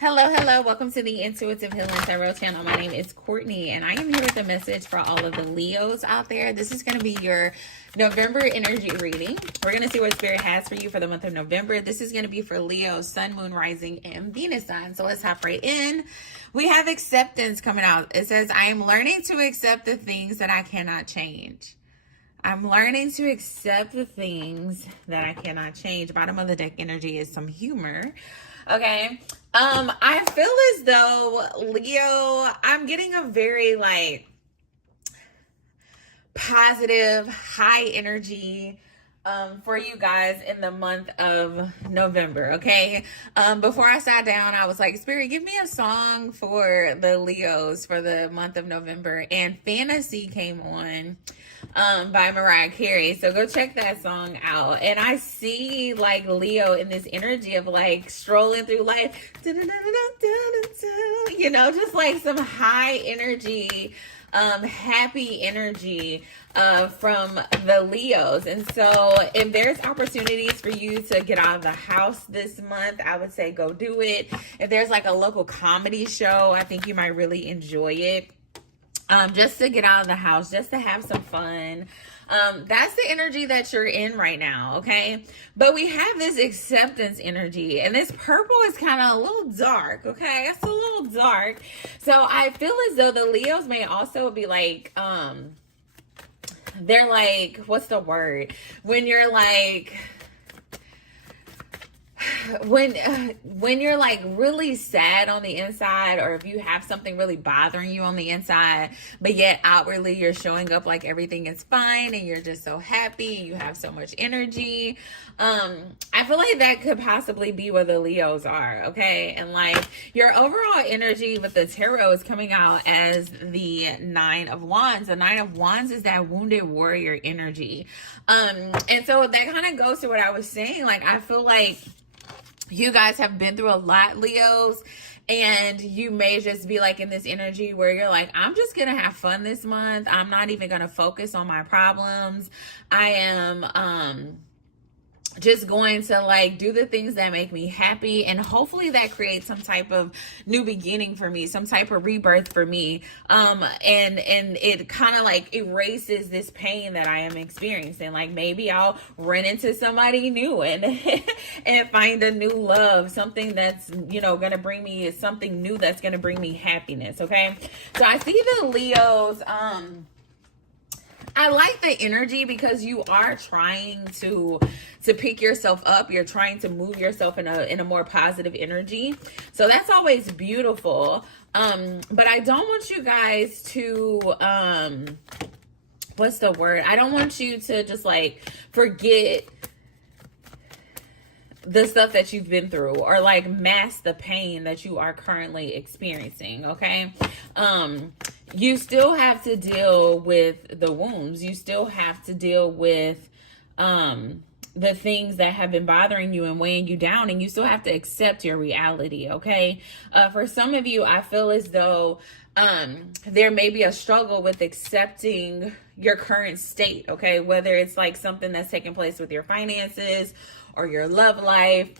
Hello. Welcome to the Intuitive Healing Tarot channel. My name is Courtney, and I am here with a message for all of the Leos out there. This is going to be your November energy reading. We're going to see what Spirit has for you for the month of November. This is going to be for Leo, Sun, Moon, Rising, and Venus sign. So let's hop right in. We have acceptance coming out. It says, I am learning to accept the things that I cannot change. I'm learning to accept the things that I cannot change. Bottom of the deck energy is some humor. Okay. I feel as though, Leo, I'm getting a very positive, high energy for you guys in the month of November. Okay. Before I sat down, I was like, Spirit, give me a song for the Leos for the month of November. And Fantasy came on by Mariah Carey. So go check that song out. And I see Leo in this energy of strolling through life, you know, just some high energy, happy energy from the Leos. And so if there's opportunities for you to get out of the house this month, I would say go do it. If there's a local comedy show, I think you might really enjoy it. Just to get out of the house, just to have some fun. That's the energy that you're in right now, okay? But we have this acceptance energy, and this purple is kind of a little dark, okay? It's a little dark. So I feel as though the Leos may also be they're what's the word? When you're when you're really sad on the inside, or if you have something really bothering you on the inside, but yet outwardly you're showing up like everything is fine and you're just so happy and you have so much energy, I feel like that could possibly be where the Leos are, okay? And your overall energy with the tarot is coming out as the Nine of Wands. The Nine of Wands is that wounded warrior energy, and so that kind of goes to what I was saying. I feel like you guys have been through a lot, Leos, and you may just be in this energy where you're I'm just going to have fun this month. I'm not even going to focus on my problems. I am just going to do the things that make me happy, and hopefully that creates some type of new beginning for me, some type of rebirth for me, and it kind of erases this pain that I am experiencing. Maybe I'll run into somebody new and and find a new love, something that's gonna bring me something new that's gonna bring me happiness. Okay, so I see the Leos. I like the energy because you are trying to pick yourself up. You're trying to move yourself in a more positive energy. So that's always beautiful. But I don't want you guys to, what's the word? I don't want you to just forget the stuff that you've been through, or mask the pain that you are currently experiencing. Okay. You still have to deal with the wounds. You still have to deal with the things that have been bothering you and weighing you down, and you still have to accept your reality. Okay. For some of you, I feel as though there may be a struggle with accepting your current state. Okay. Whether it's something that's taking place with your finances or your love life.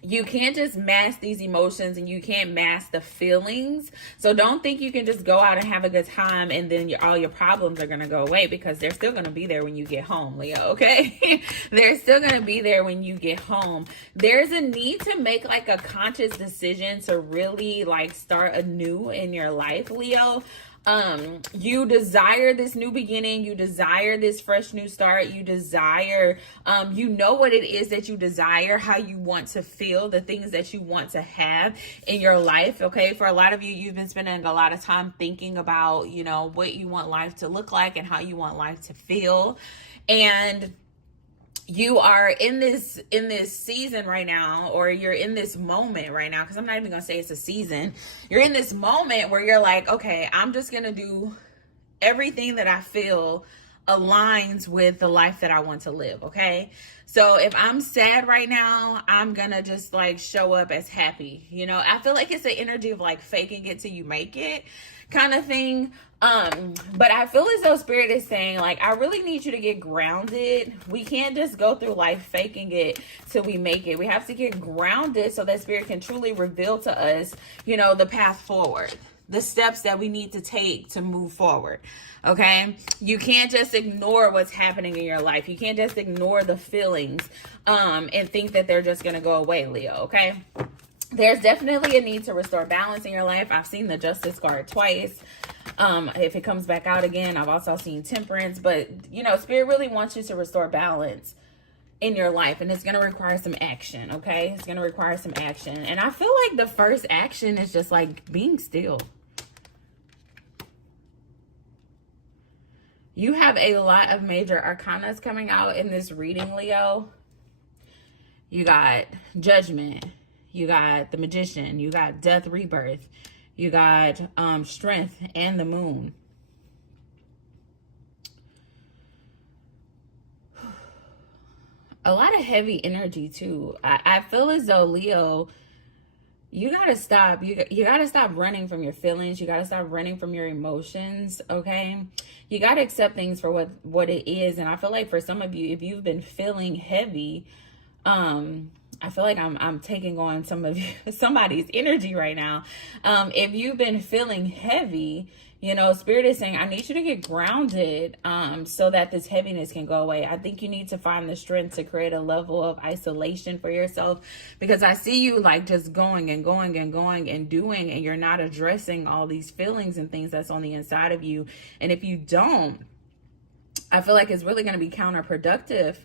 You can't just mask these emotions, and you can't mask the feelings. So don't think you can just go out and have a good time and then all your problems are going to go away, because they're still going to be there when you get home, Leo, okay? They're still going to be there when you get home. There's a need to make a conscious decision to really start anew in your life, Leo. You desire this new beginning. You desire this fresh new start. You desire, you know what it is that you desire, how you want to feel, the things that you want to have in your life. Okay. For a lot of you, you've been spending a lot of time thinking about, what you want life to look like and how you want life to feel. And you are in this season right now, or you're in this moment right now, because I'm not even gonna say it's a season. You're in this moment where you're okay, I'm just gonna do everything that I feel aligns with the life that I want to live, okay? So if I'm sad right now, I'm gonna just like show up as happy. You know, I feel like it's the energy of like faking it till you make it kind of thing. But I feel as though Spirit is saying, like, I really need you to get grounded. We can't just go through life faking it till we make it. We have to get grounded so that Spirit can truly reveal to us, you know, the path forward, the steps that we need to take to move forward. Okay, you can't just ignore what's happening in your life. You can't just ignore the feelings and think that they're just gonna go away, Leo. Okay, there's definitely a need to restore balance in your life. I've seen the Justice card twice. If it comes back out again, I've also seen Temperance. But you know, Spirit really wants you to restore balance in your life, and it's going to require some action. Okay, it's going to require some action, and I feel like the first action is just like being still. You have a lot of major arcanas coming out in this reading, Leo. You got Judgment, you got the Magician, you got Death, Rebirth, you got Strength, and the Moon. A lot of heavy energy too. I feel as though, Leo, you gotta stop. You gotta stop running from your feelings. You gotta stop running from your emotions. Okay, you gotta accept things for what it is. And I feel like for some of you, if you've been feeling heavy, I feel like I'm taking on somebody's energy right now. If you've been feeling heavy, you know, Spirit is saying, I need you to get grounded so that this heaviness can go away. I think you need to find the strength to create a level of isolation for yourself, because I see you like just going and going and going and doing, and you're not addressing all these feelings and things that's on the inside of you. And if you don't, I feel like it's really going to be counterproductive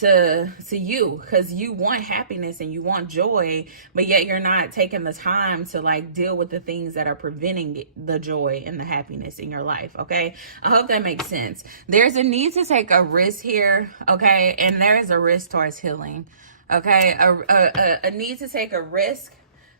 to you, because you want happiness and you want joy, but yet you're not taking the time to like deal with the things that are preventing the joy and the happiness in your life. Okay, I hope that makes sense. There's a need to take a risk here, okay, and there is a risk towards healing. Okay, a need to take a risk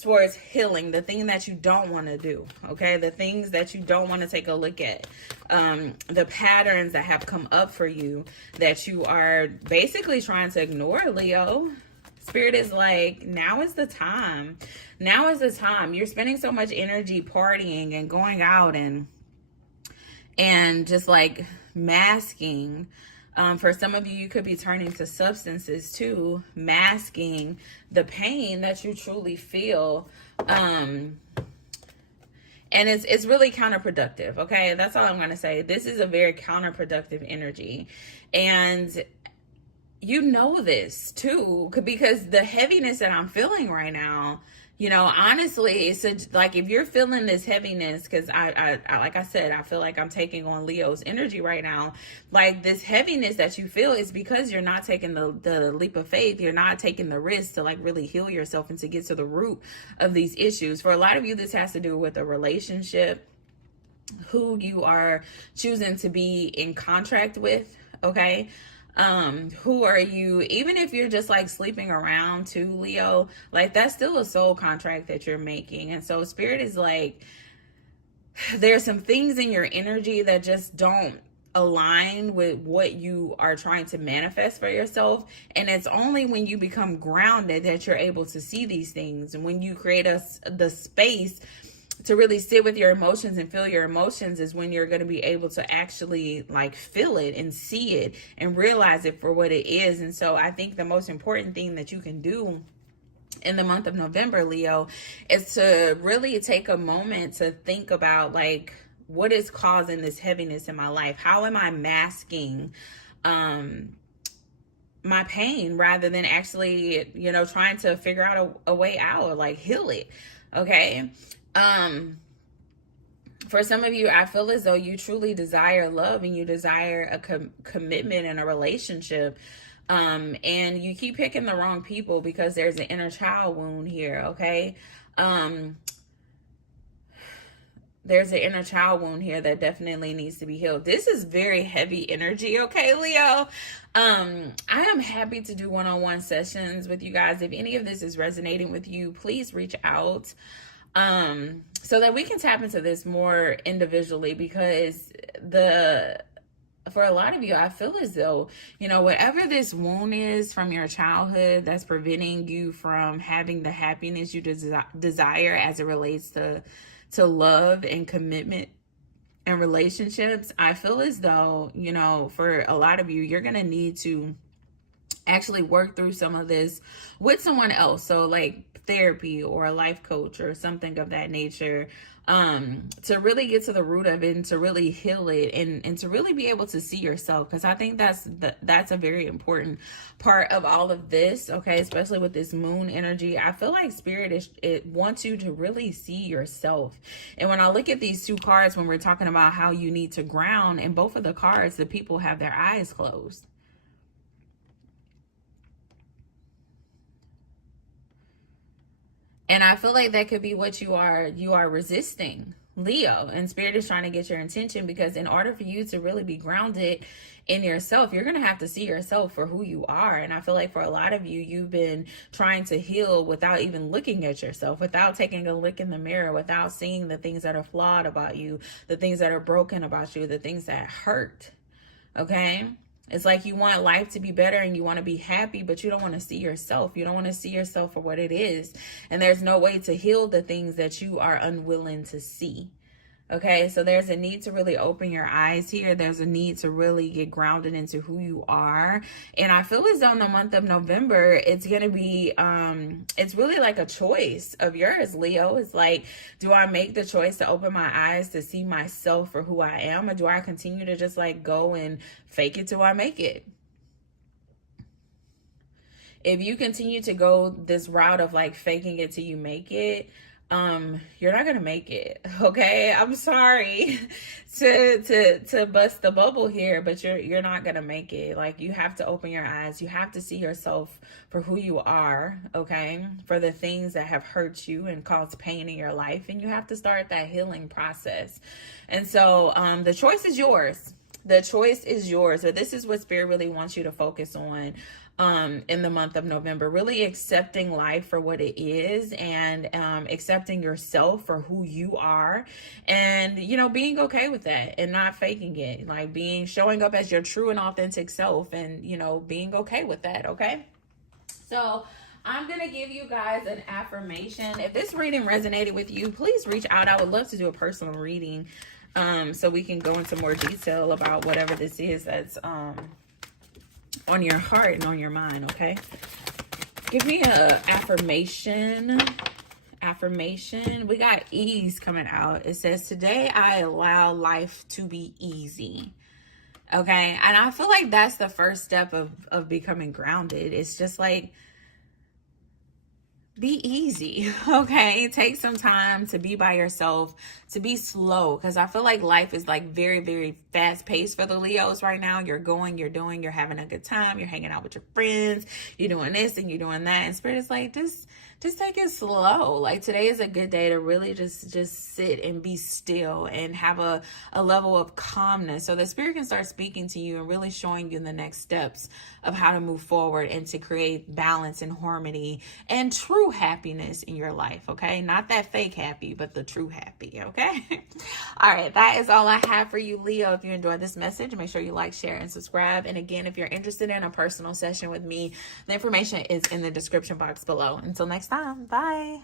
towards healing, the thing that you don't want to do. Okay, the things that you don't want to take a look at, the patterns that have come up for you that you are basically trying to ignore, Leo. Spirit is like, now is the time. Now is the time. You're spending so much energy partying and going out and just like masking. For some of you, you could be turning to substances too, masking the pain that you truly feel. And it's really counterproductive. Okay, that's all I'm going to say. This is a very counterproductive energy. And you know this too, because the heaviness that I'm feeling right now, you know, honestly, it's like if you're feeling this heaviness, because I like I said, I feel like I'm taking on Leo's energy right now. Like this heaviness that you feel is because you're not taking the leap of faith. You're not taking the risk to like really heal yourself and to get to the root of these issues. For a lot of you, this has to do with a relationship, who you are choosing to be in contract with. Okay. Who are you? Even if you're just like sleeping around too, Leo, like that's still a soul contract that you're making. And so Spirit is like, there's some things in your energy that just don't align with what you are trying to manifest for yourself. And it's only when you become grounded that you're able to see these things. And when you create the space to really sit with your emotions and feel your emotions is when you're going to be able to actually like feel it and see it and realize it for what it is. And so I think the most important thing that you can do in the month of November, Leo, is to really take a moment to think about like, what is causing this heaviness in my life? How am I masking my pain rather than actually, you know, trying to figure out a way out or like heal it? Okay. For some of you, I feel as though you truly desire love and you desire a commitment in a relationship. And you keep picking the wrong people because there's an inner child wound here. Okay. There's an inner child wound here that definitely needs to be healed. This is very heavy energy. Okay, Leo. I am happy to do one-on-one sessions with you guys. If any of this is resonating with you, please reach out. So that we can tap into this more individually, because for a lot of you, I feel as though, you know, whatever this wound is from your childhood that's preventing you from having the happiness you desire as it relates to love and commitment and relationships, I feel as though, you know, for a lot of you, you're going to need to actually work through some of this with someone else. So like therapy or a life coach or something of that nature, to really get to the root of it and to really heal it and to really be able to see yourself. Because I think that's a very important part of all of this, okay? Especially with this moon energy. I feel like spirit it wants you to really see yourself. And when I look at these two cards, when we're talking about how you need to ground, in both of the cards, the people have their eyes closed. And I feel like that could be what you are resisting, Leo. And spirit is trying to get your attention, because in order for you to really be grounded in yourself, you're going to have to see yourself for who you are. And I feel like for a lot of you, you've been trying to heal without even looking at yourself, without taking a look in the mirror, without seeing the things that are flawed about you, the things that are broken about you, the things that hurt. Okay? It's like you want life to be better and you want to be happy, but you don't want to see yourself. You don't want to see yourself for what it is. And there's no way to heal the things that you are unwilling to see. Okay, so there's a need to really open your eyes here. There's a need to really get grounded into who you are. And I feel as though in the month of November, it's going to be, it's really like a choice of yours, Leo. It's like, do I make the choice to open my eyes to see myself for who I am? Or do I continue to just like go and fake it till I make it? If you continue to go this route of like faking it till you make it, you're not gonna make it. Okay, I'm sorry to bust the bubble here, but you're not gonna make it. Like, you have to open your eyes. You have to see yourself for who you are, okay, for the things that have hurt you and caused pain in your life, and you have to start that healing process. And so the choice is yours. The choice is yours. So this is what spirit really wants you to focus on in the month of November. Really accepting life for what it is, and accepting yourself for who you are, and, you know, being okay with that and not faking it. Like showing up as your true and authentic self, and, you know, being okay with that. Okay. So I'm going to give you guys an affirmation. If this reading resonated with you, please reach out. I would love to do a personal reading, so we can go into more detail about whatever this is that's on your heart and on your mind. Okay, give me a affirmation. We got ease coming out. It says, today I allow life to be easy. Okay, and I feel like that's the first step of becoming grounded. It's just like, be easy. Okay, take some time to be by yourself, to be slow, because I feel like life is like very, very fast paced for the Leos right now. You're going, you're doing, you're having a good time, you're hanging out with your friends, you're doing this and you're doing that, and spirit is like, just take it slow. Like, today is a good day to really just sit and be still and have a level of calmness, so the spirit can start speaking to you and really showing you the next steps of how to move forward and to create balance and harmony and true happiness in your life. Okay, not that fake happy, but the true happy. Okay. All right, that is all I have for you, Leo. If you enjoyed this message, make sure you like, share, and subscribe. And again, if you're interested in a personal session with me, the information is in the description box below. Until next time, bye.